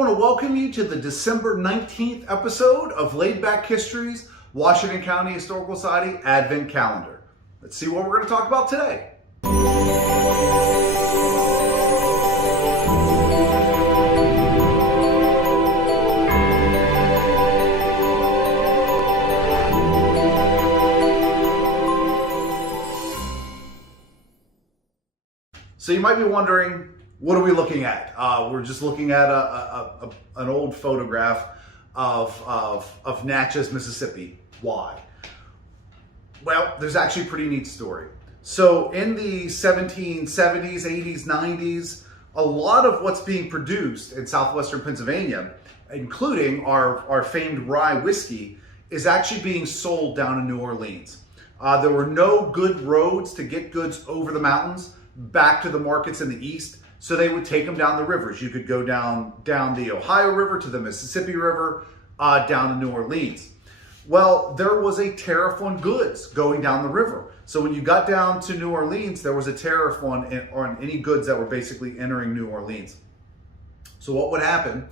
want to welcome you to the December 19th episode of Laid Back History's Washington County Historical Society Advent Calendar. Let's see what we're going to talk about today. So you might be wondering, what are we looking at? We're just looking at an old photograph of Natchez, Mississippi. Why? Well, there's actually a pretty neat story. So in the 1770s, 80s, 90s, a lot of what's being produced in Southwestern Pennsylvania, including our famed rye whiskey, is actually being sold down in New Orleans. There were no good roads to get goods over the mountains back to the markets in the east, so they would take them down the rivers. You could go down the Ohio River to the Mississippi River, down to New Orleans. Well, there was a tariff on goods going down the river. So when you got down to New Orleans, there was a tariff on any goods that were basically entering New Orleans. So what would happen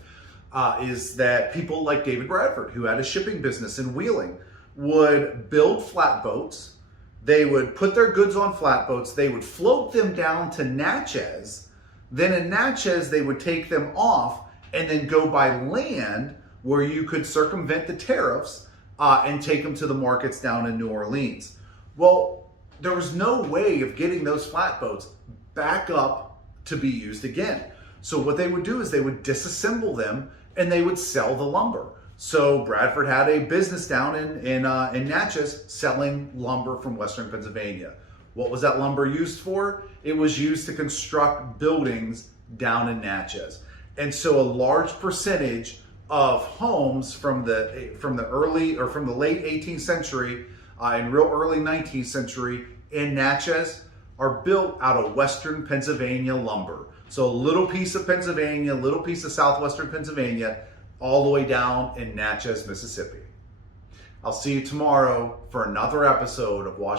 is that people like David Bradford, who had a shipping business in Wheeling, would build flatboats. They would put their goods on flatboats. They would float them down to Natchez. Then in Natchez, they would take them off and then go by land where you could circumvent the tariffs and take them to the markets down in New Orleans. Well, there was no way of getting those flatboats back up to be used again. So what they would do is they would disassemble them and they would sell the lumber. So Bradford had a business down in Natchez selling lumber from Western Pennsylvania. What was that lumber used for? It was used to construct buildings down in Natchez. And so a large percentage of homes from the late 18th century and real early 19th century in Natchez are built out of Western Pennsylvania lumber. So a little piece of Pennsylvania, a little piece of Southwestern Pennsylvania, all the way down in Natchez, Mississippi. I'll see you tomorrow for another episode of Washington